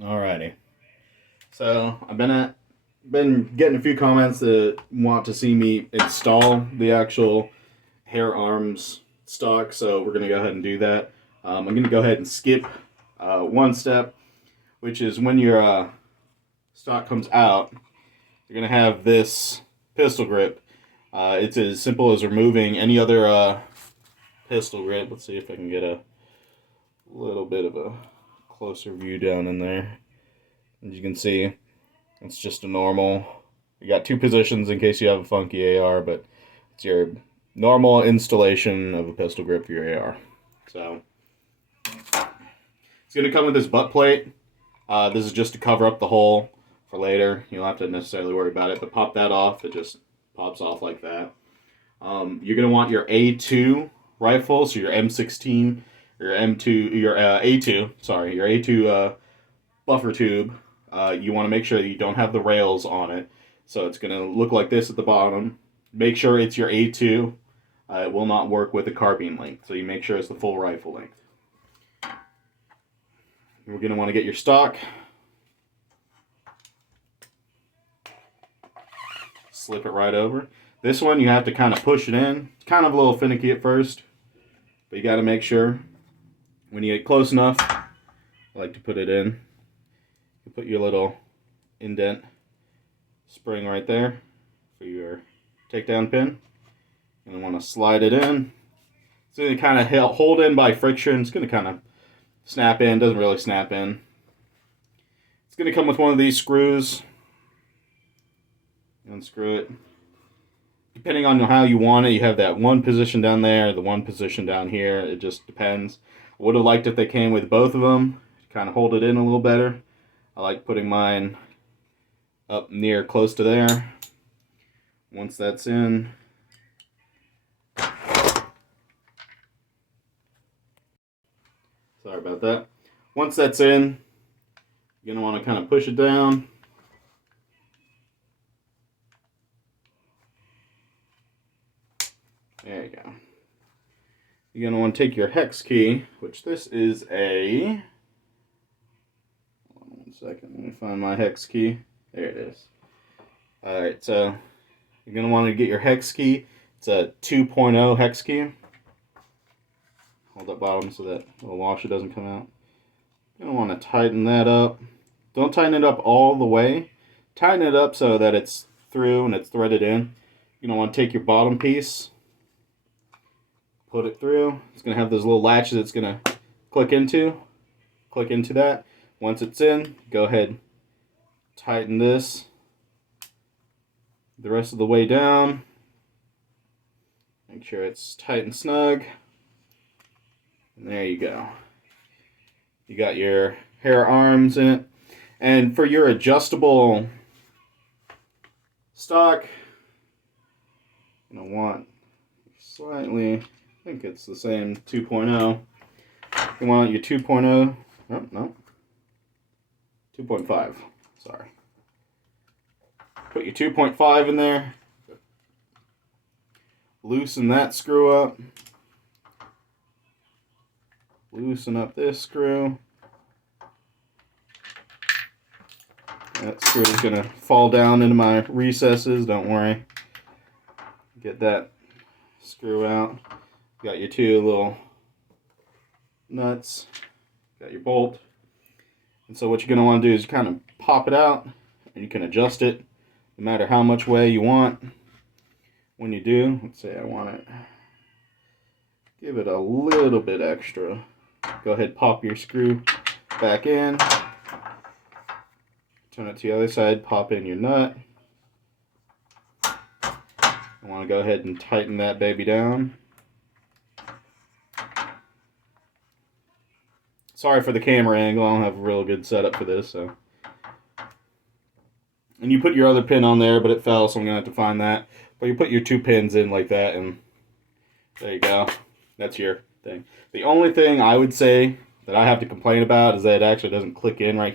Alrighty. So I've been getting a few comments that want to see me install the actual Hera Arms stock, so we're gonna go ahead and do that. I'm gonna go ahead and skip one step, which is when your stock comes out, you're gonna have this pistol grip. It's as simple as removing any other pistol grip. Let's see if I can get a little bit of a closer view down in there. As you can see, it's just a normal. You got two positions in case you have a funky AR, but it's your normal installation of a pistol grip for your AR. So it's going to come with this butt plate. This is just to cover up the hole for later. You don't have to necessarily worry about it, but pop that off. It just pops off like that. You're going to want your A2 rifle, so your M16, your M2, your A2, sorry, your A2 buffer tube. You want to make sure that you don't have the rails on it. So it's going to look like this at the bottom. Make sure it's your A2. It will not work with the carbine length, so you make sure it's the full rifle length. We're going to want to get your stock. Slip it right over. This one you have to kind of push it in. It's kind of a little finicky at first, but you got to make sure when you get close enough, I like to put it in. You put your little indent spring right there for your takedown pin. And want to slide it in. It's going to kind of hold in by friction. It's going to kind of snap in. Doesn't really snap in. It's going to come with one of these screws. Unscrew it. Depending on how you want it, you have that one position down there, the one position down here. It just depends. I would have liked if they came with both of them to kind of hold it in a little better. I like putting mine up near close to there. Once that's in, sorry about that. Once that's in, you're going to want to kind of push it down. There you go. You're going to want to take your hex key, which this is a... Hold on one second, let me find my hex key. There it is. Alright, so you're going to want to get your hex key. It's a 2.0 hex key. Hold that bottom so that little washer doesn't come out. You're going to want to tighten that up. Don't tighten it up all the way. Tighten it up so that it's through and it's threaded in. You're going to want to take your bottom piece, put it through. It's going to have those little latches it's going to click into. Click into that. Once it's in, go ahead, tighten this the rest of the way down. Make sure it's tight and snug. And there you go. You got your Hera arms in it. And for your adjustable stock, you're going to want slightly, I think it's the same 2.0. You want your 2.0, oh, no, 2.5, sorry. Put your 2.5 in there. Loosen that screw up. Loosen up this screw. That screw is going to fall down into my recesses, don't worry. Get that screw out. Got your two little nuts. Got your bolt. And so what you're going to want to do is kind of pop it out, and you can adjust it no matter how much way you want. When you do, let's say I want it, give it a little bit extra. Go ahead, pop your screw back in. Turn it to the other side, pop in your nut. I want to go ahead and tighten that baby down. Sorry for the camera angle, I don't have a real good setup for this. So, and you put your other pin on there, but it fell, so I'm going to have to find that. But you put your two pins in like that, and there you go. That's your thing. The only thing I would say that I have to complain about is that it actually doesn't click in right